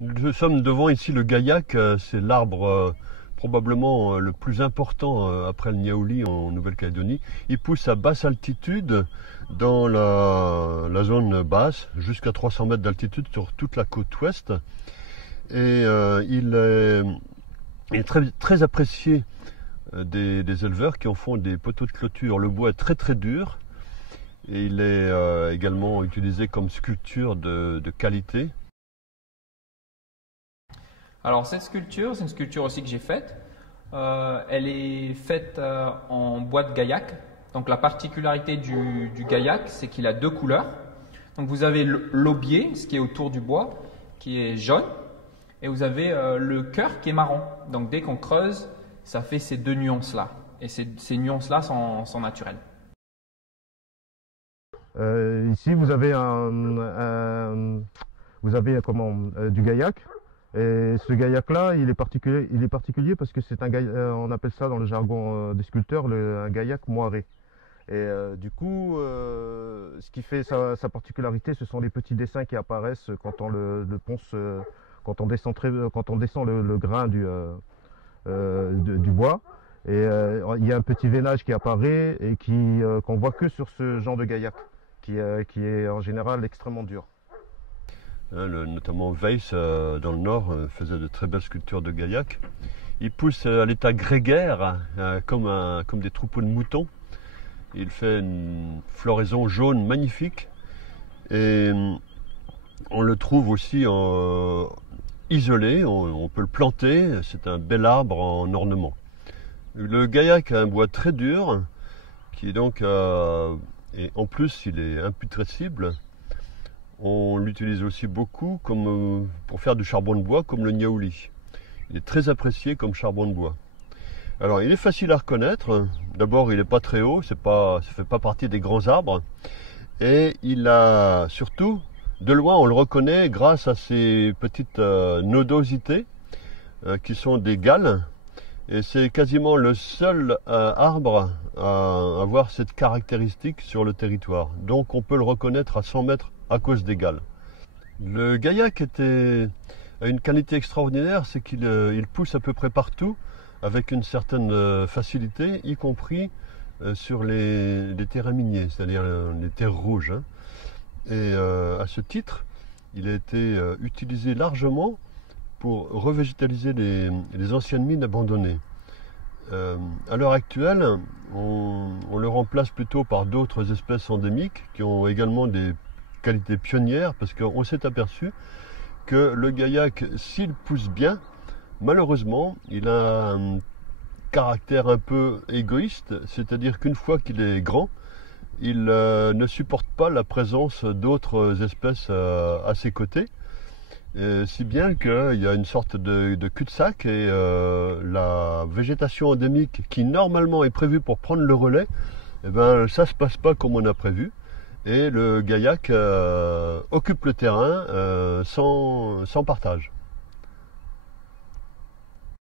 Nous sommes devant ici le gaillac, c'est l'arbre probablement le plus important après le niaouli en Nouvelle-Calédonie. Il pousse à basse altitude dans la zone basse, jusqu'à 300 mètres d'altitude sur toute la côte ouest. Et il est très apprécié des éleveurs qui en font des poteaux de clôture. Le bois est très dur et il est également utilisé comme sculpture de qualité. Alors cette sculpture, c'est une sculpture aussi que j'ai faite. Elle est faite en bois de gaillac. Donc la particularité du gaillac, c'est qu'il a deux couleurs. Donc vous avez l'aubier, ce qui est autour du bois, qui est jaune. Et vous avez le cœur qui est marron. Donc dès qu'on creuse, ça fait ces deux nuances-là. Et ces nuances-là sont naturelles. Ici, vous avez du gaillac. Et ce gaillac-là, il est particulier parce que c'est on appelle ça dans le jargon des sculpteurs un gaillac moiré. Et du coup, ce qui fait sa particularité, ce sont les petits dessins qui apparaissent quand on le ponce, quand on descend le grain du bois. Et il y a un petit veinage qui apparaît et qu'on voit que sur ce genre de gaillac, qui est en général extrêmement dur. Notamment Weiss, dans le nord, faisait de très belles sculptures de gaillac. Il pousse à l'état grégaire, comme des troupeaux de moutons. Il fait une floraison jaune magnifique. Et on le trouve aussi isolé, on peut le planter, c'est un bel arbre en ornement. Le gaillac a un bois très dur, qui est donc, et en plus il est imputrescible. On l'utilise aussi beaucoup pour faire du charbon de bois, comme le niaouli. Il est très apprécié comme charbon de bois. Alors il est facile à reconnaître. D'abord il n'est pas très haut, ça ne fait pas partie des grands arbres. Et il a surtout, de loin on le reconnaît grâce à ses petites nodosités, qui sont des galles. Et c'est quasiment le seul arbre à avoir cette caractéristique sur le territoire. Donc on peut le reconnaître à 100 mètres à cause des galles. Le gaillac a une qualité extraordinaire, c'est qu'il pousse à peu près partout avec une certaine facilité, y compris sur les terrains miniers, c'est-à-dire les terres rouges. Et à ce titre, il a été utilisé largement pour revégétaliser les anciennes mines abandonnées. À l'heure actuelle, on le remplace plutôt par d'autres espèces endémiques qui ont également des qualités pionnières, parce qu'on s'est aperçu que le gaillac, s'il pousse bien, malheureusement, il a un caractère un peu égoïste, c'est-à-dire qu'une fois qu'il est grand, il ne supporte pas la présence d'autres espèces à ses côtés, si bien qu'il y a une sorte de cul-de-sac et la végétation endémique qui normalement est prévue pour prendre le relais, eh ben, ça ne se passe pas comme on a prévu. Et le gaillac occupe le terrain sans partage.